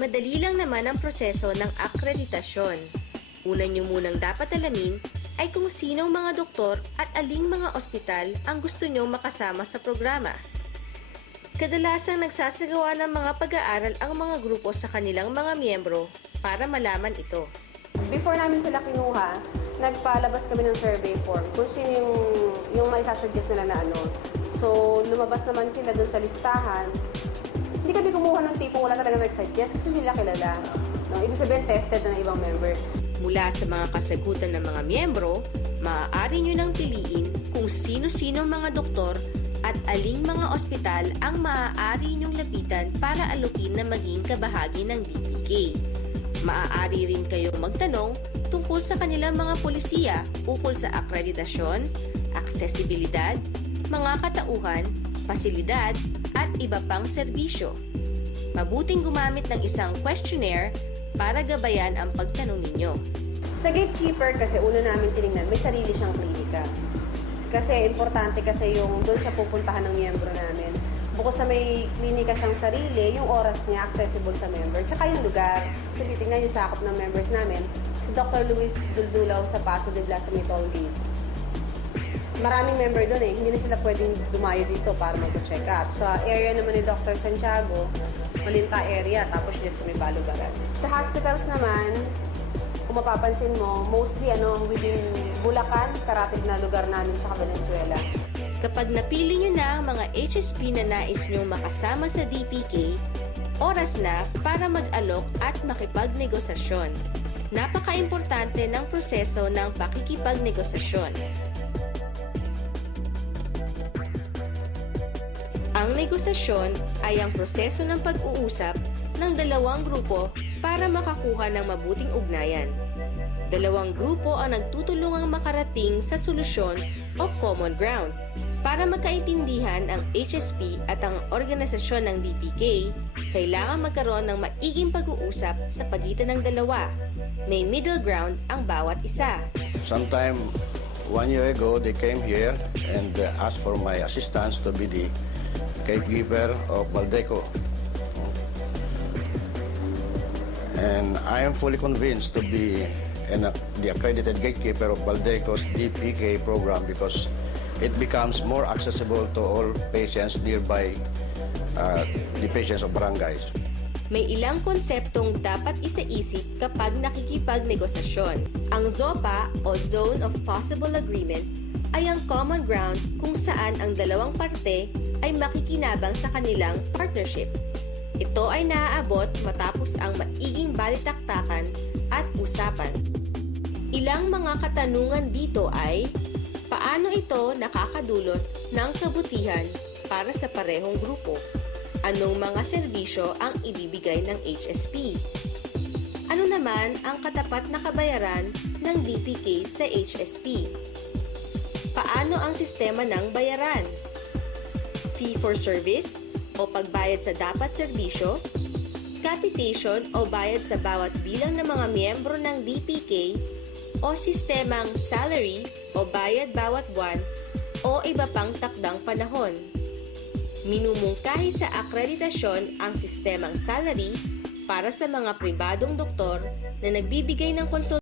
Madali lang naman ang proseso ng akreditasyon. Una nyo munang dapat alamin ay kung sinong mga doktor at aling mga ospital ang gusto nyong makasama sa programa. Kadalasang nagsasagawa ng mga pag-aaral ang mga grupo sa kanilang mga miyembro para malaman ito. Before namin sila kinuha, nagpalabas kami ng survey form kung sino yung maisasuggest nila na ano. So, lumabas naman sila dun sa listahan. Hindi kami kumuha ng tipong wala talaga nag-suggest kasi hindi nila kilala. No? Ibig sabihin, tested na ng ibang member. Mula sa mga kasagutan ng mga miyembro, maaari nyo nang piliin kung sino-sino mga doktor at aling mga ospital ang maaari nyong lapitan para alukin na maging kabahagi ng DPK. Maaari rin kayong magtanong tungkol sa kanilang mga polisiya ukol sa akreditasyon, aksesibilidad, mga katauhan, pasilidad, at iba pang serbisyo. Mabuting gumamit ng isang questionnaire para gabayan ang pagtanong ninyo. Sa gatekeeper kasi una namin tinignan, may sarili siyang klinika. Kasi importante kasi yung doon sa pupuntahan ng miyembro namin. Bukod sa may klinika siyang sarili, yung oras niya accessible sa member. Tsaka yung lugar. Kung titignan yung sakop ng members namin, si Dr. Luis Duldulaw sa Paso de Blas sa may toll gate. Maraming member doon eh. Hindi na sila pwedeng dumayo dito para mag-check up. Sa area naman ni Dr. Santiago, Malinta area, tapos dyan sa may Balugaran. Sa hospitals naman, kung mapapansin mo, mostly within Bulacan, karatig na lugar namin, tsaka Valenzuela. Kapag napili nyo na ang mga HSP na nais nyo makasama sa DPK, oras na para mag-alok at makipagnegosasyon. Napaka-importante ng proseso ng pakikipagnegosasyon. Ang negosasyon ay ang proseso ng pag-uusap ng dalawang grupo para makakuha ng mabuting ugnayan. Dalawang grupo ang nagtutulungang makarating sa solusyon o common ground. Para magkaintindihan ang HSP at ang organisasyon ng DPK, kailangan magkaroon ng maiging pag-uusap sa pagitan ng dalawa. May middle ground ang bawat isa. Sometime 1 year ago, they came here and asked for my assistance to be the gatekeeper of Baldeco. And I am fully convinced to be the accredited gatekeeper of Baldeco's DPK program because it becomes more accessible to all patients nearby the patients of barangays. May ilang konseptong dapat isa-isip kapag nakikipagnegosasyon. Ang ZOPA o Zone of Possible Agreement ay ang common ground kung saan ang dalawang parte ay makikinabang sa kanilang partnership. Ito ay naaabot matapos ang maiging balitaktakan at usapan. Ilang mga katanungan dito ay, paano ito nakakadulot ng kabutihan para sa parehong grupo? Anong mga serbisyo ang ibibigay ng HSP? Ano naman ang katapat na kabayaran ng DPK sa HSP? Paano ang sistema ng bayaran? Fee for service o pagbayad sa dapat serbisyo? Capitation o bayad sa bawat bilang ng mga miyembro ng DPK? O sistemang salary o bayad bawat buwan o iba pang takdang panahon? Minumungkahi sa akreditasyon ang sistemang salary para sa mga pribadong doktor na nagbibigay ng konsultasyon